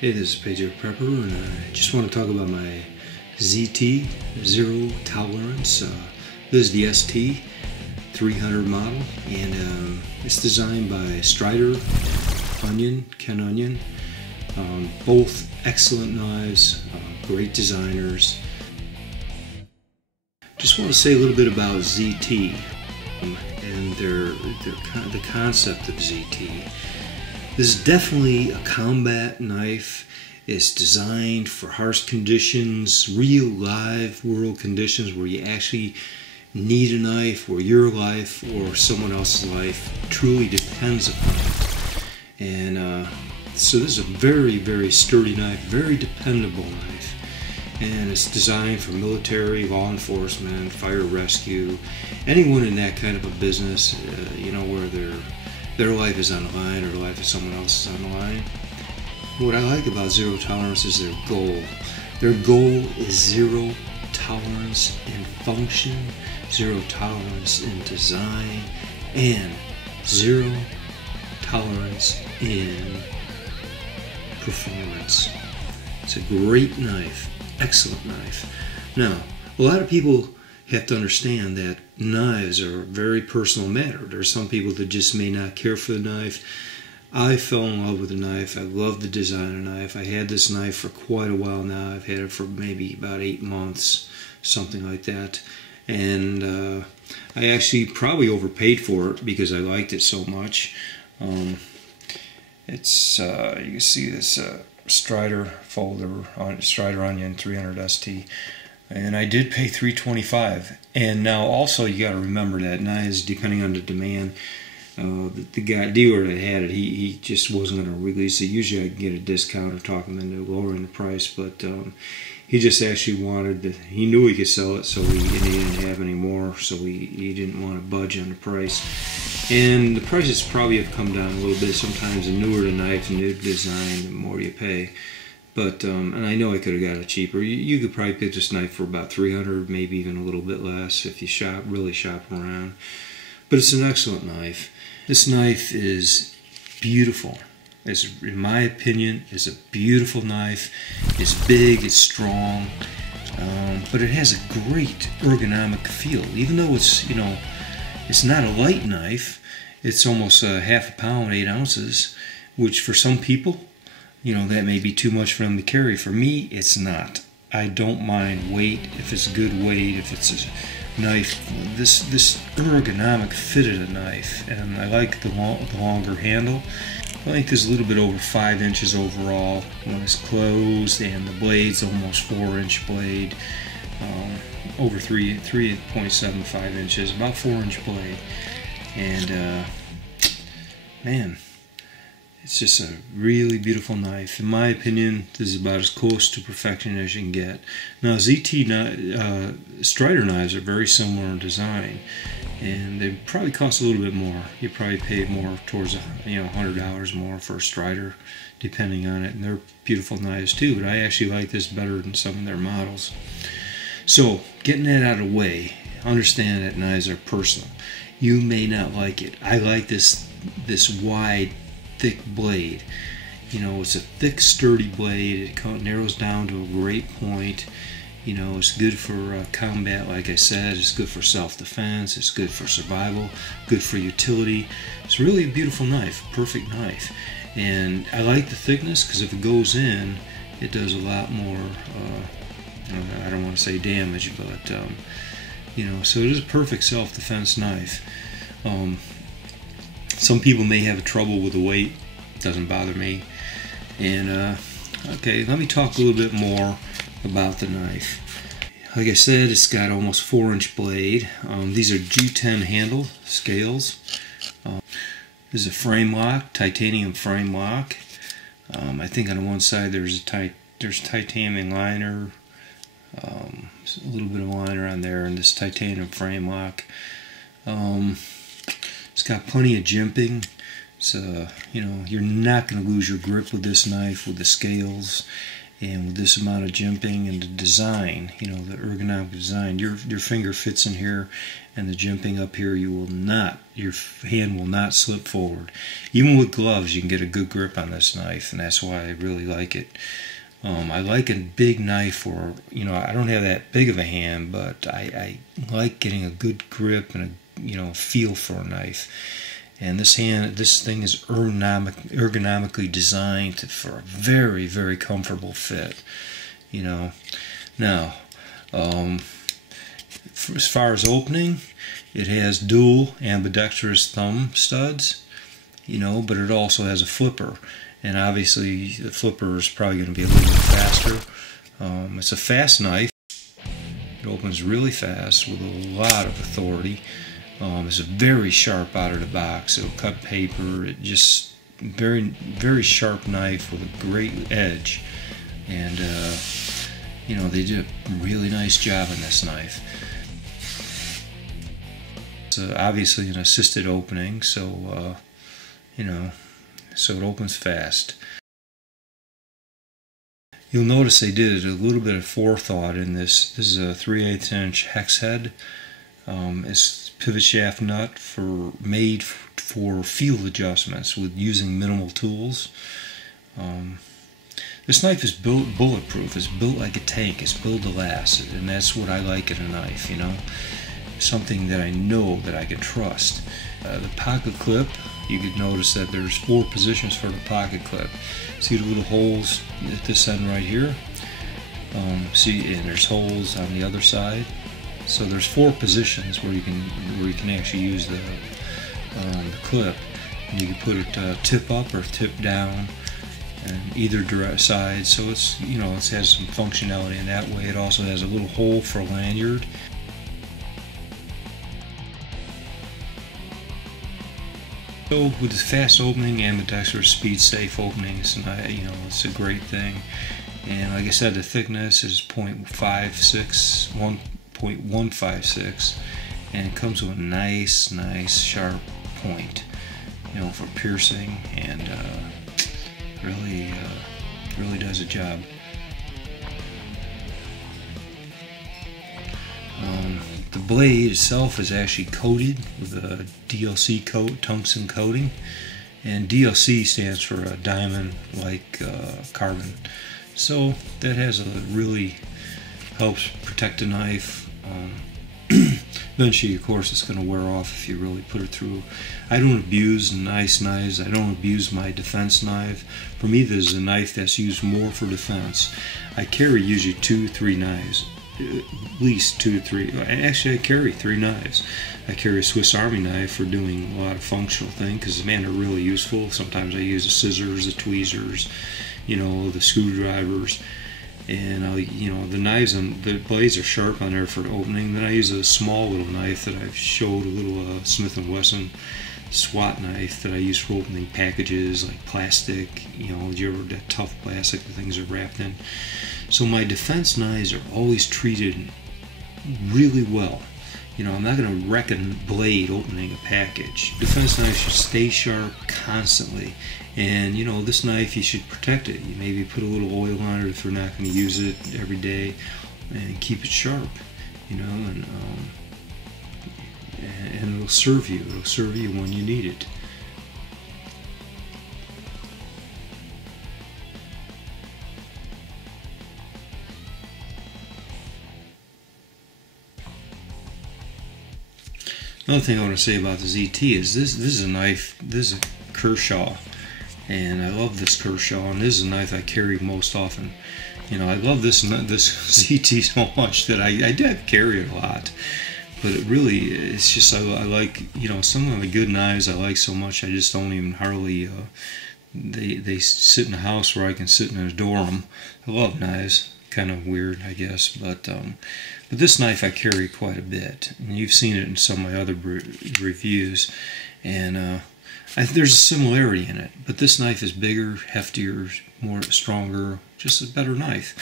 Hey, this is Pedro Prepper, and I just want to talk about my ZT Zero Tolerance. This is the ST 300 model, and it's designed by Strider, Ken Onion. Both excellent knives, great designers. Just want to say a little bit about ZT and the concept of ZT. This is definitely a combat knife. It's designed for harsh conditions, real live world conditions where you actually need a knife, where your life or someone else's life truly depends upon it. And so this is a very, very sturdy knife, very dependable knife. And it's designed for military, law enforcement, fire rescue, anyone in that kind of a business, where their life is on the line or the life of someone else is on the line. What I like about Zero Tolerance is their goal. Their goal is zero tolerance in function, zero tolerance in design, and zero tolerance in performance. It's a great knife, excellent knife. Now, a lot of people have to understand that knives are a very personal matter. There's some people that just may not care for the knife. I fell in love with the knife. I love the design of the knife. I had this knife for quite a while now. I've had it for maybe about 8 months, something like that. And I actually probably overpaid for it because I liked it so much. It's you can see this Strider folder on Strider Onion 300 ST. And I did pay $325. And now also you got to remember that knives, depending on the demand, the dealer that had it, he just wasn't going to release it. Usually I can get a discount or talk him into lowering the price, but he just actually wanted to, he knew he could sell it, so he didn't have any more, so he didn't want to budge on the price. And the prices probably have come down a little bit. Sometimes the newer the knife, the new design, the more you pay. But and I know I could have got it cheaper. You could probably pick this knife for about $300, maybe even a little bit less if you really shop around. But it's an excellent knife. This knife is beautiful. In my opinion, it's a beautiful knife. It's big, it's strong, but it has a great ergonomic feel. Even though it's not a light knife. It's almost half a pound, 8 ounces, which for some people, that may be too much for them to carry. For me, it's not. I don't mind weight if it's good weight, if it's a knife. This ergonomic fitted a knife, and I like the longer handle. I think there's a little bit over 5 inches overall when it's closed, and the blade's almost 4-inch blade, over 3.75 inches, about 4-inch blade. And man, it's just a really beautiful knife. In my opinion, this is about as close to perfection as you can get. Now, ZT Strider knives are very similar in design, and they probably cost a little bit more. You probably pay more towards $100 more for a Strider, depending on it. And they're beautiful knives too, but I actually like this better than some of their models. So, getting that out of the way, understand that knives are personal. You may not like it. I like this wide, thick blade. It's a thick, sturdy blade. It narrows down to a great point. It's good for combat, like I said. It's good for self-defense. It's good for survival. Good for utility. It's really a beautiful knife, perfect knife. And I like the thickness because if it goes in, it does a lot more. I don't want to say damage, but so it is a perfect self-defense knife. Some people may have trouble with the weight. Doesn't bother me. And okay, let me talk a little bit more about the knife. Like I said, it's got almost 4-inch blade. These are G10 handle scales. This is a frame lock, titanium frame lock. I think on one side there's titanium liner, a little bit of liner on there, and this titanium frame lock. It's got plenty of jimping. So, you're not going to lose your grip with this knife with the scales. And with this amount of jimping and the design, you know, the ergonomic design, your finger fits in here, and the jimping up here, your hand will not slip forward. Even with gloves, you can get a good grip on this knife, and that's why I really like it. I like a big knife for, you know, I don't have that big of a hand, but I like getting a good grip and a, you know, feel for a knife. And this thing is ergonomically designed for a very, very comfortable fit, you know. Now, as far as opening, it has dual ambidextrous thumb studs, you know, but it also has a flipper. And obviously, the flipper is probably going to be a little bit faster. It's a fast knife. It opens really fast with a lot of authority. It's very sharp out of the box. It'll cut paper. It just very, very sharp knife with a great edge. And you know, they did a really nice job on this knife. It's obviously an assisted opening, so you know, so it opens fast. You'll notice they did a little bit of forethought in this. This is a 3/8 inch hex head. It's pivot shaft nut made for field adjustments with using minimal tools. This knife is built bulletproof. It's built like a tank. It's built to last, and that's what I like in a knife, you know. Something that I know that I can trust. The pocket clip, you could notice that there's 4 positions for the pocket clip. See the little holes at this end right here? See, and there's holes on the other side. So there's 4 positions where you can actually use the clip. And you can put it tip up or tip down, and either direct side. So it's, you know, it has some functionality in that way. It also has a little hole for a lanyard. So with the fast opening and the Dexterous speed safe openings, and you know, it's a great thing. And like I said, the thickness is 1.156, and it comes with a nice sharp point, you know, for piercing, and really does a job. The blade itself is actually coated with a DLC coat, tungsten coating, and DLC stands for a diamond-like carbon. So that really helps protect the knife. Eventually, of course, it's going to wear off if you really put it through. I don't abuse nice knives. I don't abuse my defense knife. For me, this is a knife that's used more for defense. I carry usually 2-3 knives. At least 2 to 3. Actually, I carry 3 knives. I carry a Swiss Army knife for doing a lot of functional things, because man, they're really useful. Sometimes I use the scissors, the tweezers, you know, the screwdrivers, and you know, the knives and the blades are sharp on there for opening. Then I use a small little knife that I've showed, a little Smith & Wesson SWAT knife that I use for opening packages like plastic, you know, that tough plastic the things are wrapped in. So my defense knives are always treated really well. You know, I'm not going to wreck a blade opening a package. Defense knives should stay sharp constantly. And, you know, this knife, you should protect it. You maybe put a little oil on it if you're not going to use it every day, and keep it sharp, you know, and it'll serve you. It'll serve you when you need it. Another thing I want to say about the ZT is this is a knife, this is a Kershaw, and I love this Kershaw, and this is a knife I carry most often. You know, I love this ZT so much that I did carry it a lot, but it really, it's just, I like, you know, some of the good knives I like so much, I just don't even hardly, they sit in a house where I can sit and adore them. I love knives. Kind of weird, I guess, but this knife I carry quite a bit, and you've seen it in some of my other reviews, and there's a similarity in it, but this knife is bigger, heftier, more stronger, just a better knife,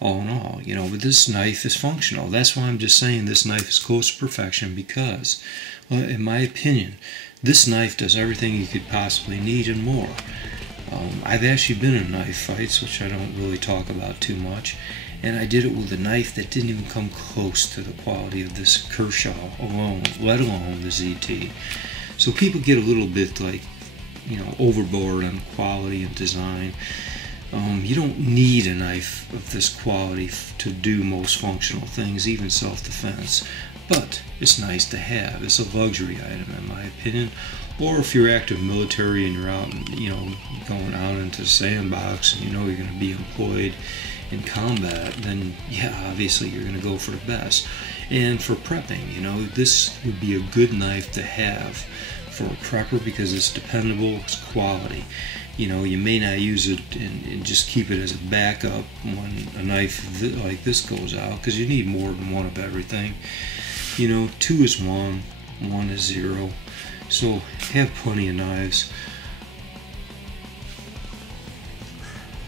all in all, you know. But this knife is functional. That's why I'm just saying this knife is close to perfection, because, in my opinion, this knife does everything you could possibly need and more. I've actually been in knife fights, which I don't really talk about too much, and I did it with a knife that didn't even come close to the quality of this Kershaw alone, let alone the ZT. So people get a little bit like, overboard on quality and design. You don't need a knife of this quality to do most functional things, even self-defense. But it's nice to have. It's a luxury item, in my opinion. Or if you're active military and you're out, going out into the sandbox and you're going to be employed in combat, then yeah, obviously you're going to go for the best. And for prepping, this would be a good knife to have for a prepper because it's dependable, it's quality. You may not use it and just keep it as a backup when a knife like this goes out, because you need more than one of everything. 2 is 1, 1 is 0. So have plenty of knives.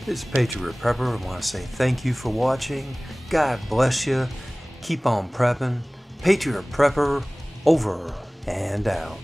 This is Patriot Prepper. I want to say thank you for watching. God bless you. Keep on prepping. Patriot Prepper over and out.